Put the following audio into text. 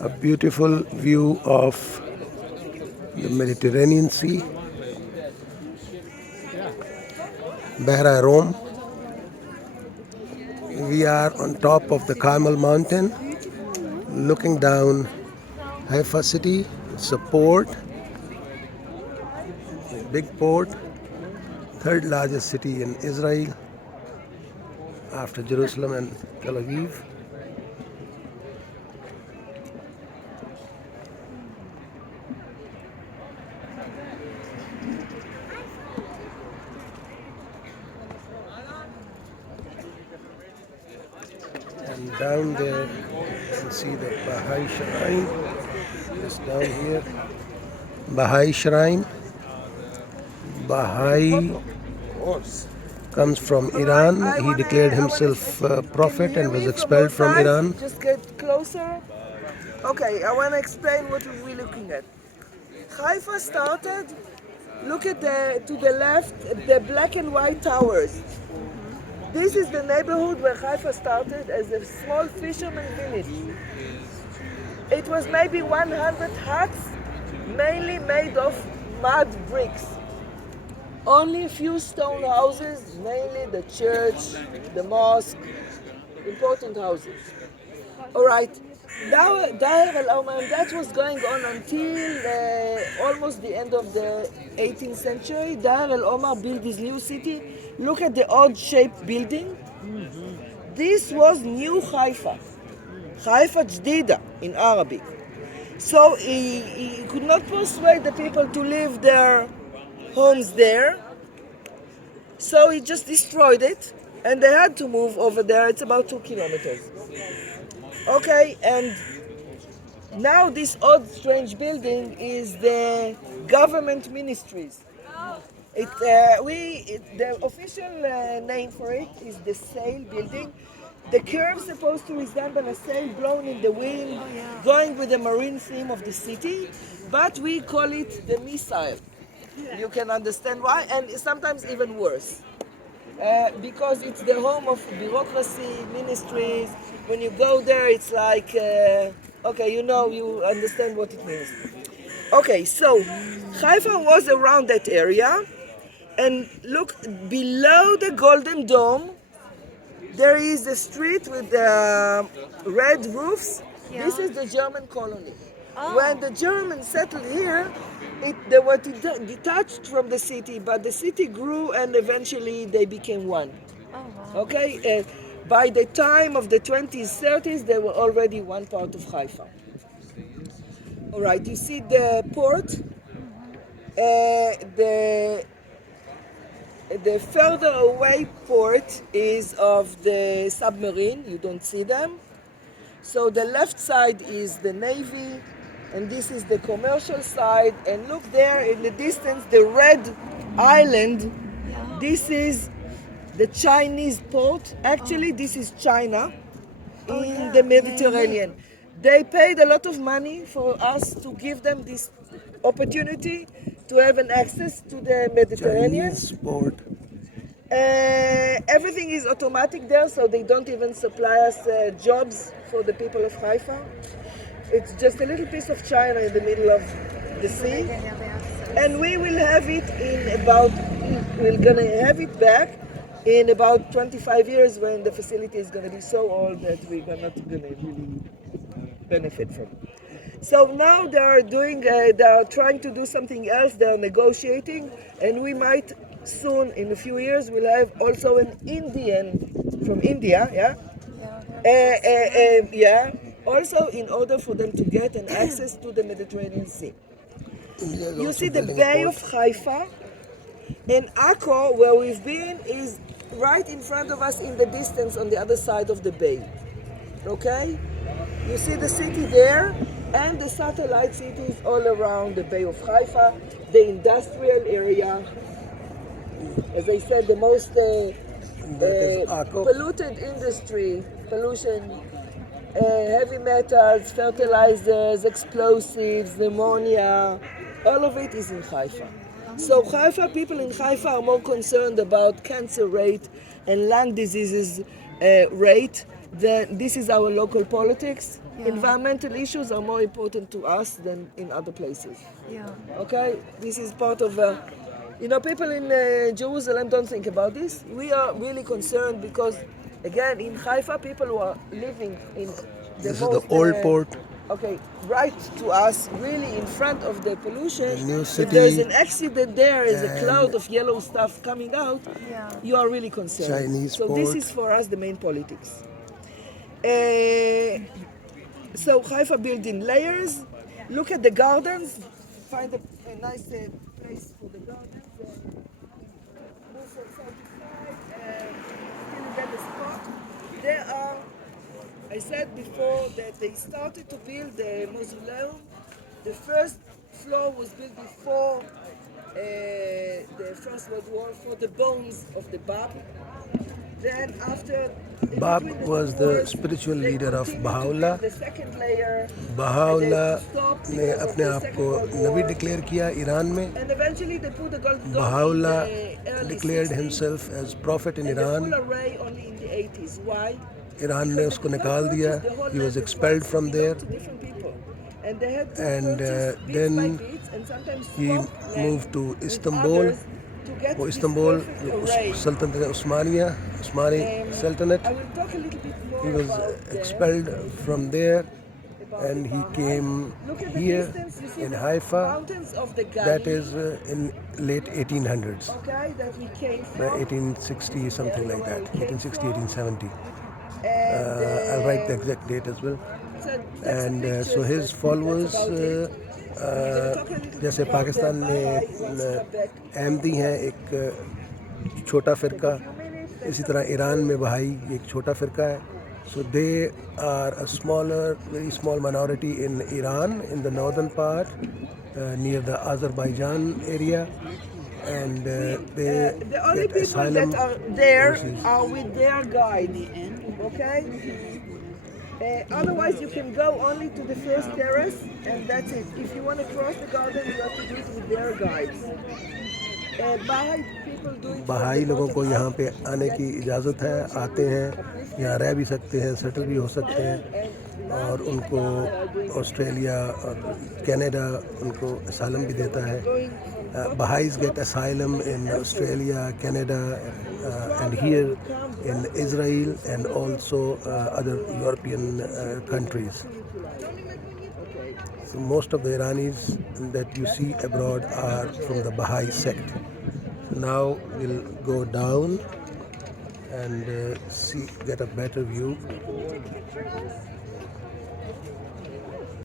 A beautiful view of the Mediterranean Sea, Bahai, Rome. We are on top of the Carmel mountain, looking down HAIFA city. It's a port, a big port, third largest city in Israel after Jerusalem and Tel Aviv. And down there you can see the Bahai shrine, just down here. Bahai shrine. Bahai comes from Iran. He declared himself prophet and was expelled from Iran. Just get closer. Okay, I want to explain what we're looking at. Haifa started, look at to the left, the black and white towers. This is the neighborhood where Haifa started as a small fisherman village. It was maybe 100 huts, mainly made of mud bricks. Only a few stone houses, mainly the church, the mosque, important houses. All right, Daher al-Oman, that was going on until almost the end of the 18th century. Daher al-Omar built this new city. Look at the odd-shaped building. This was New Haifa, Haifa Jdida in Arabic. So he could not persuade the people to leave their homes there. So he just destroyed it, and they had to move over there. It's about 2 kilometers. Okay, and now this odd, strange building is the government ministries. The official name for it is the sail building. The curve is supposed to resemble a sail blown in the wind, going with the marine theme of the city, but we call it the missile. You can understand why, and sometimes even worse. Because it's the home of bureaucracy, ministries. When you go there, it's like, okay, you understand what it means. Okay, so Haifa was around that area, and look, below the Golden Dome, there is a street with red roofs. Yeah. This is the German colony. Oh. When the Germans settled here, they were detached from the city, but the city grew and eventually they became one. Oh, wow. Okay, by the time of the 20s, 30s, they were already one part of Haifa. All right, you see the port. The further away port is of the submarine. You don't see them. So the left side is the Navy, and this is the commercial side. And look there in the distance, the red island. This is the Chinese port. Actually, this is China in the Mediterranean. They paid a lot of money for us to give them this opportunity to have an access to the Mediterranean. Chinese port. Everything is automatic there, so they don't even supply us jobs for the people of Haifa. It's just a little piece of China in the middle of the sea. And we will have it we're gonna have it back in about 25 years when the facility is gonna be so old that we're not gonna really benefit from it. So now they are trying to do something else. They are negotiating, and we might soon, in a few years, we'll have also an Indian from India, also in order for them to get an access to the Mediterranean Sea. You see the Bay of Haifa, and Akko, where we've been, is right in front of us in the distance on the other side of the bay. Okay? You see the city there, and the satellite cities all around the Bay of Haifa, the industrial area. As I said, the most polluted industry, pollution, heavy metals, fertilizers, explosives, ammonia, all of it is in Haifa. So people in Haifa are more concerned about cancer rate and lung diseases rate. This is our local politics. Environmental issues are more important to us than in other places. Yeah. Okay, this is part of, people in Jerusalem don't think about this. We are really concerned because, again, in Haifa, people who are living in the This is the most, old port, okay, right to us, really in front of the pollution. the new If there's city, an accident, there is a cloud and of yellow stuff coming out. Yeah. You are really concerned. Chinese So this port. is for us the main politics. So Haifa built in layers. Look at the gardens. Find a nice place for the gardens. Move from side to side and still get the spot. There are, I said before that they started to build the mausoleum. The first floor was built before the First World War for the bones of the Bab. Then after Bab between the was two the wars, spiritual they leader of continued to Baha'u'llah. build the second layer. Baha'u'llah They stopped ने because of अपने the आप को Second World नबी War. Declare किया Iran में. And eventually they put the golden dome in Baha'u'llah the early declared 60s himself as prophet in and the Iran. full array only in the 80s. Why? Iran ने Because they उसको could not निकाल दिया. purchase the whole He was land at expelled once. It from there, belonged to different people. And they had to and purchase bits by then bits and sometimes he swap land moved to with Istanbul. others to get वो this Istanbul perfect array. सल्तनत उस्मानिया उस्मानी सल्तनत. I will talk a little bit more He was about expelled from there, and he Bahai. came Look at the here distance, you see in the Haifa. mountains of the That Galilee, is in late 1800s, okay, that we came from. 1860 something like that, 1860, 1870. And I'll write the exact date as well. so take some And pictures, so his followers, that's about it. We're gonna talk a little bit जैसे about Pakistan the में Bahai once we come back. Ahmadi हैं एक छोटा फ़िरका, इसी तरह Iran में बहाई एक छोटा फ़िरका है. So they are a smaller, very small minority in Iran, in the northern part, near the Azerbaijan area, and they The only get people asylum that are there overseas. are with their guide, okay? Otherwise, you can go only to the first terrace, and that's it. If you want to cross the garden, you have to do it with their guides. Bahai people do it. बहाई लोगों को यहाँ पे आने की इजाज़त है, आते हैं, यहाँ रह भी सकते हैं, सेटल भी हो सकते हैं, और उनको ऑस्ट्रेलिया और कनाडा उनको asylum भी देता है. Baha'is get asylum in Australia, Canada, and here in Israel, and also other European countries. So most of the Iranis that you see abroad are from the Baha'i sect. So now we'll go down and get a better view.